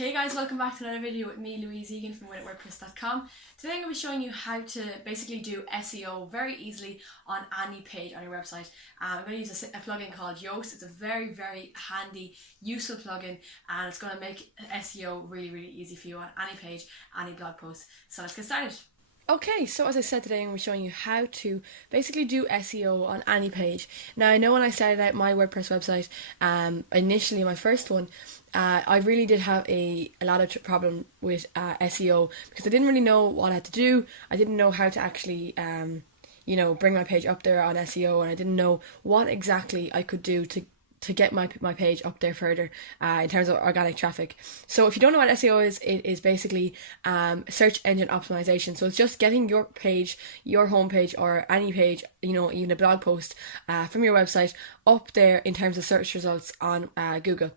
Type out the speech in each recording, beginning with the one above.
Hey guys, welcome back to another video with me, Louise Egan from Wordpress.com. Today I'm going to be showing you how to basically do SEO very easily on any page on your website. I'm going to use a plugin called Yoast. It's a very handy, useful plugin, and it's going to make SEO really easy for you on any page, any blog post. So let's get started. Okay, so as I said today, I'm going to be showing you how to basically do SEO on any page. Now, I know when I started out my WordPress website, initially my first one, I really did have a lot of problem with SEO because I didn't really know what I had to do. I didn't know how to actually, bring my page up there on SEO, and I didn't know what exactly I could do to get my page up there further in terms of organic traffic. So if you don't know what SEO is, it is basically search engine optimization. So it's just getting your page, your homepage, or any page, even a blog post from your website up there in terms of search results on Google.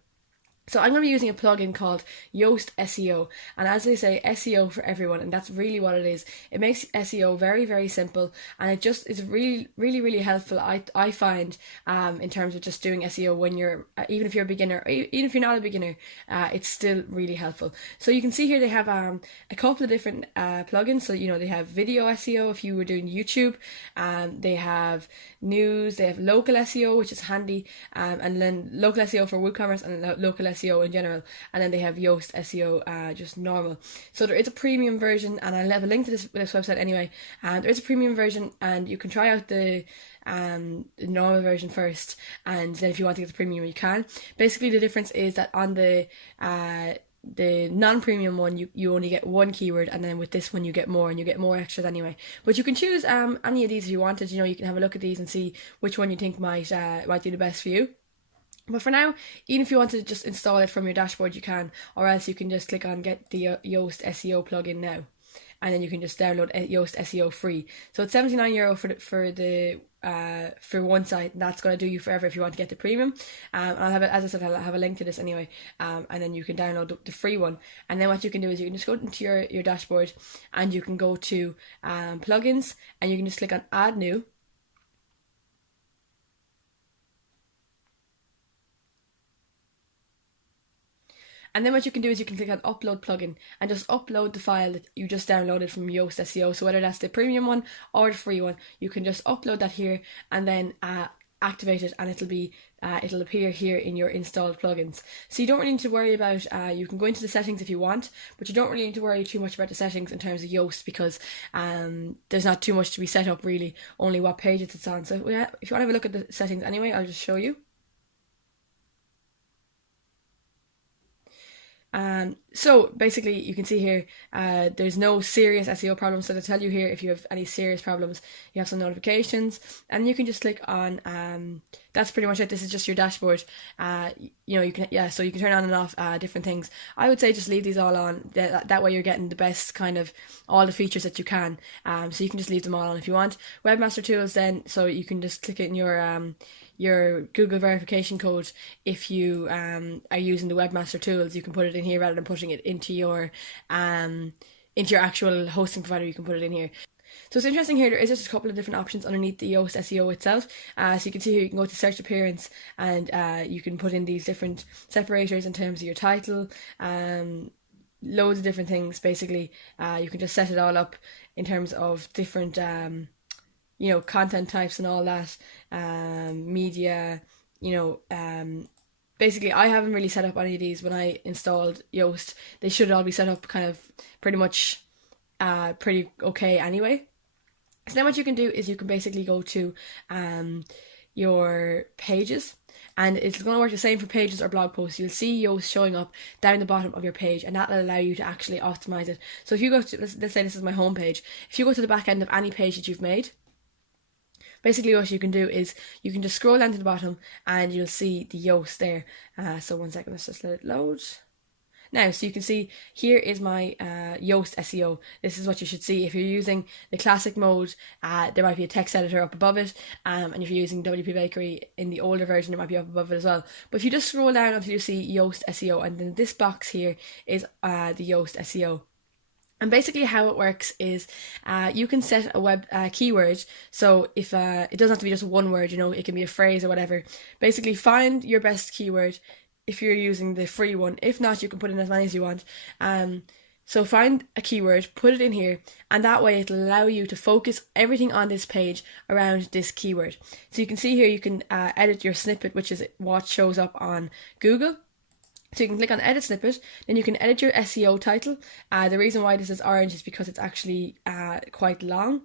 So I'm going to be using a plugin called Yoast SEO, and as they say, SEO for everyone, and that's really what it is. It makes SEO very simple, and it just is really helpful. I find in terms of just doing SEO when you're even if you're a beginner, even if you're not a beginner, it's still really helpful. So you can see here they have a couple of different plugins. So they have video SEO if you were doing YouTube, they have news, they have local SEO, which is handy, and then local SEO for WooCommerce and local SEO in general, and then they have Yoast SEO just normal. So there is a premium version, and I'll have a link to this website anyway. There is a premium version, and you can try out the normal version first, and then if you want to get the premium you can. Basically the difference is that on the non-premium one you only get one keyword, and then with this one you get more, and you get more extras anyway. But you can choose any of these if you wanted. You can have a look at these and see which one you think might do the best for you. But for now, even if you want to just install it from your dashboard, you can, or else you can just click on get the Yoast SEO plugin now, and then you can just download Yoast SEO free. So it's €79 for one site, and that's going to do you forever if you want to get the premium. I'll have it, as I said, I'll have a link to this anyway, and then you can download the free one. And then what you can do is you can just go into your dashboard, and you can go to plugins, and you can just click on add new. And then what you can do is you can click on upload plugin and just upload the file that you just downloaded from Yoast SEO. So whether that's the premium one or the free one, you can just upload that here and then activate it, and it'll appear here in your installed plugins. So you don't really need to worry about, you can go into the settings if you want, but you don't really need to worry too much about the settings in terms of Yoast, because there's not too much to be set up really, only what page it's on. So if you want to have a look at the settings anyway, I'll just show you. So basically you can see here there's no serious SEO problems, so they tell you here if you have any serious problems you have some notifications, and you can just click on that's pretty much it. This is just your dashboard. You can so you can turn on and off different things. I would say just leave these all on, that way you're getting the best kind of all the features that you can, so you can just leave them all on if you want. Webmaster Tools then, so you can just click in your Google verification code. If you are using the Webmaster Tools, you can put it in here rather than putting it into your actual hosting provider. You can put it in here. So it's interesting here, there is just a couple of different options underneath the Yoast SEO itself. So you can see here you can go to search appearance, and you can put in these different separators in terms of your title, loads of different things basically. You can just set it all up in terms of different content types and all that, media, basically I haven't really set up any of these when I installed Yoast. They should all be set up kind of pretty much pretty okay anyway. So then what you can do is you can basically go to your pages, and it's going to work the same for pages or blog posts. You'll see Yoast showing up down the bottom of your page, and that will allow you to actually optimize it. So if you go to, let's say this is my home page, if you go to the back end of any page that you've made, basically what you can do is you can just scroll down to the bottom and you'll see the Yoast there. So one second, let's just let it load. Now, so you can see here is my Yoast SEO. This is what you should see. If you're using the classic mode, there might be a text editor up above it, and if you're using WP Bakery in the older version, it might be up above it as well. But if you just scroll down until you see Yoast SEO, and then this box here is the Yoast SEO. And basically how it works is you can set a web keyword. So if it doesn't have to be just one word, it can be a phrase or whatever. Basically find your best keyword if you're using the free one. If not, you can put in as many as you want. So find a keyword, put it in here, and that way it'll allow you to focus everything on this page around this keyword. So you can see here, you can edit your snippet, which is what shows up on Google. So you can click on edit snippet, then you can edit your SEO title. The reason why this is orange is because it's actually quite long,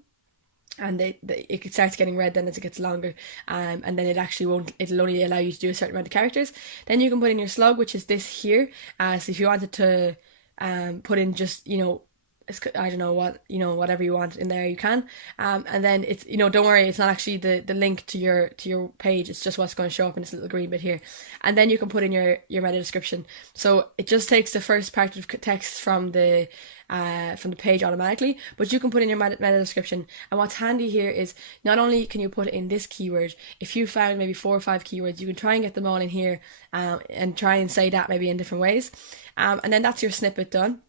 and it starts getting red then as it gets longer, and then it'll only allow you to do a certain amount of characters. Then you can put in your slug, which is this here. So if you wanted to put in just, I don't know what, whatever you want in there, you can. And then it's, don't worry, it's not actually the link to your page. It's just what's going to show up in this little green bit here. And then you can put in your meta description. So it just takes the first part of text from the page automatically, but you can put in your meta description. And what's handy here is not only can you put in this keyword, if you found maybe 4 or 5 keywords, you can try and get them all in here, and try and say that maybe in different ways. And then that's your snippet done.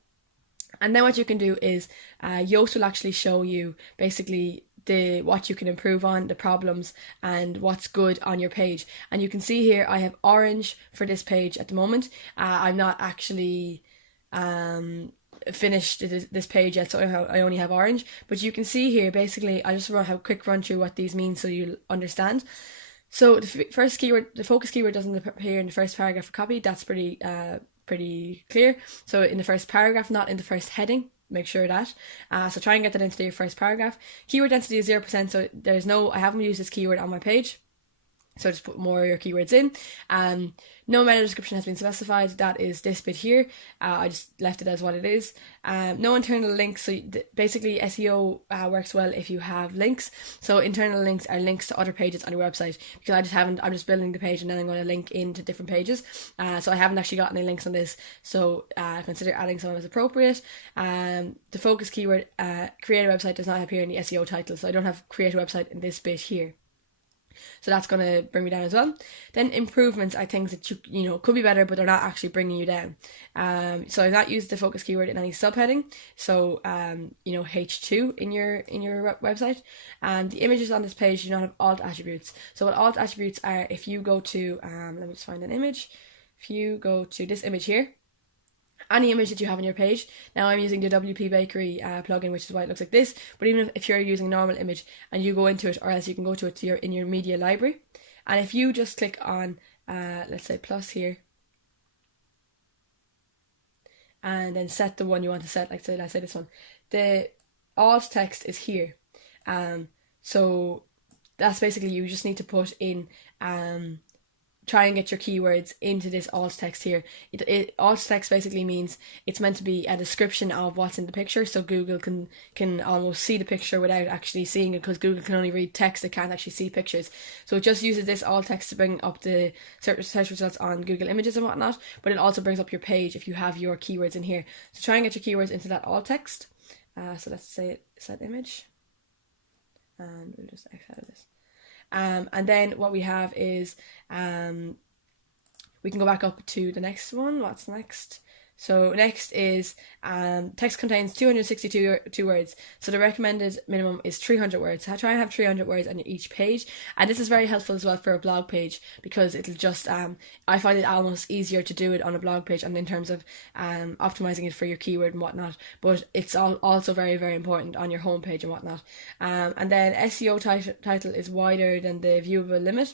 And then what you can do is Yoast will actually show you basically what you can improve on, the problems, and what's good on your page. And you can see here I have orange for this page at the moment. I'm not actually finished this page yet, so I only have orange. But you can see here, basically, I'll just have a quick run through what these mean so you'll understand. So the first keyword, the focus keyword, doesn't appear in the first paragraph of copy. That's pretty clear. So in the first paragraph, not in the first heading. Make sure that. So try and get that into your first paragraph. Keyword density is 0%. So I haven't used this keyword on my page. So just put more of your keywords in. No meta description has been specified. That is this bit here. I just left it as what it is. No internal links. So basically SEO works well if you have links. So internal links are links to other pages on your website, because I'm just building the page and then I'm going to link into different pages. So I haven't actually got any links on this. So consider adding some as appropriate. The focus keyword, create a website, does not appear in the SEO title. So I don't have create a website in this bit here. So that's going to bring me down as well. Then improvements are things that you could be better, but they're not actually bringing you down. So I've not used the focus keyword in any subheading. So H2 in your website. And the images on this page do not have alt attributes. So what alt attributes are, if you go to let me just find an image. If you go to this image here, any image that you have on your page. Now I'm using the WP Bakery plugin, which is why it looks like this. But even if you're using a normal image and you go into it, or else you can go to it in your media library. And if you just click on, let's say plus here, and then set the one you want to set, let's say this one. The alt text is here. So that's basically, you just need to put in try and get your keywords into this alt text here. Alt text basically means it's meant to be a description of what's in the picture, so Google can almost see the picture without actually seeing it, because Google can only read text, it can't actually see pictures. So it just uses this alt text to bring up the search results on Google Images and whatnot, but it also brings up your page if you have your keywords in here. So try and get your keywords into that alt text. So let's say set image, and we'll just X out of this. And then what we have is we can go back up to the next one. What's next? So next is text contains 262 words. So the recommended minimum is 300 words. So I try and have 300 words on each page. And this is very helpful as well for a blog page, because it'll just, I find it almost easier to do it on a blog page, and in terms of optimizing it for your keyword and whatnot. But it's also very, very important on your homepage and whatnot. And then SEO title is wider than the viewable limit.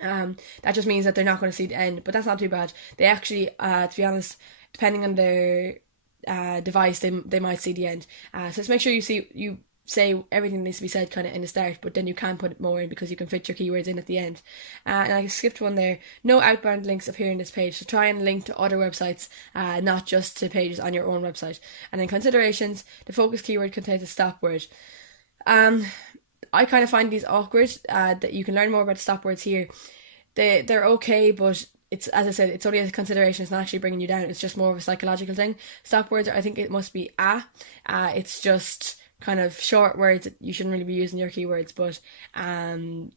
That just means that they're not going to see the end, but that's not too bad. They actually, to be honest, depending on their device, they might see the end. So just make sure you say everything needs to be said kind of in the start, but then you can put more in because you can fit your keywords in at the end. And I skipped one there. No outbound links appear in this page, so try and link to other websites, not just to pages on your own website. And then considerations, the focus keyword contains a stop word. I kind of find these awkward, that you can learn more about the stop words here. They're okay, but it's, as I said, it's only a consideration. It's not actually bringing you down. It's just more of a psychological thing. Stop words, I think it must be it's just kind of short words that you shouldn't really be using your keywords, but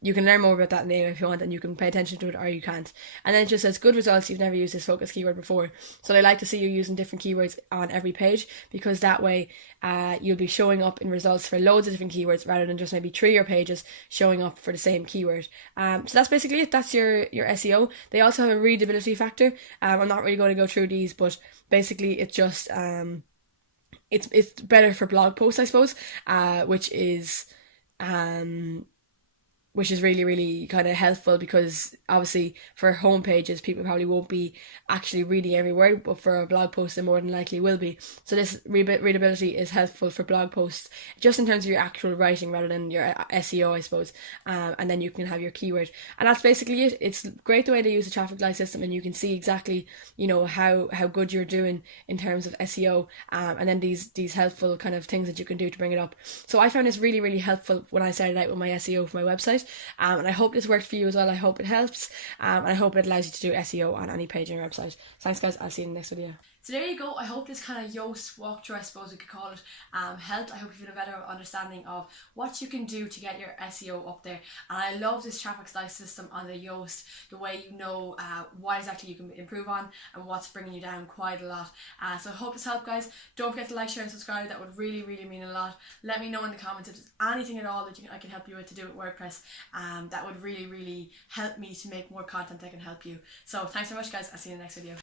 you can learn more about that name if you want, and you can pay attention to it or you can't. And then it just says good results, you've never used this focus keyword before. So I like to see you using different keywords on every page, because that way you'll be showing up in results for loads of different keywords rather than just maybe 3 of your pages showing up for the same keyword. So that's basically it. That's your SEO. They also have a readability factor. I'm not really going to go through these, but basically it's just it's better for blog posts, I suppose, which is really, really kind of helpful, because obviously for home pages people probably won't be actually reading every word, but for a blog post they more than likely will be. So this readability is helpful for blog posts, just in terms of your actual writing rather than your SEO, I suppose. And then you can have your keyword, and that's basically it. It's great the way they use the traffic light system, and you can see exactly, you know, how good you're doing in terms of SEO, and then these helpful kind of things that you can do to bring it up. So I found this really, really helpful when I started out with my SEO for my website. And I hope this worked for you as well. I hope it helps, and I hope it allows you to do SEO on any page on your website. Thanks guys, I'll see you in the next video. So there you go. I hope this kind of Yoast walkthrough, I suppose we could call it, helped. I hope you feel a better understanding of what you can do to get your SEO up there. And I love this traffic light system on the Yoast, the way you know what exactly you can improve on and what's bringing you down quite a lot. So I hope this helped, guys. Don't forget to like, share and subscribe. That would really, really mean a lot. Let me know in the comments if there's anything at all that I can help you with to do with WordPress. That would really, really help me to make more content that can help you. So thanks so much, guys. I'll see you in the next video.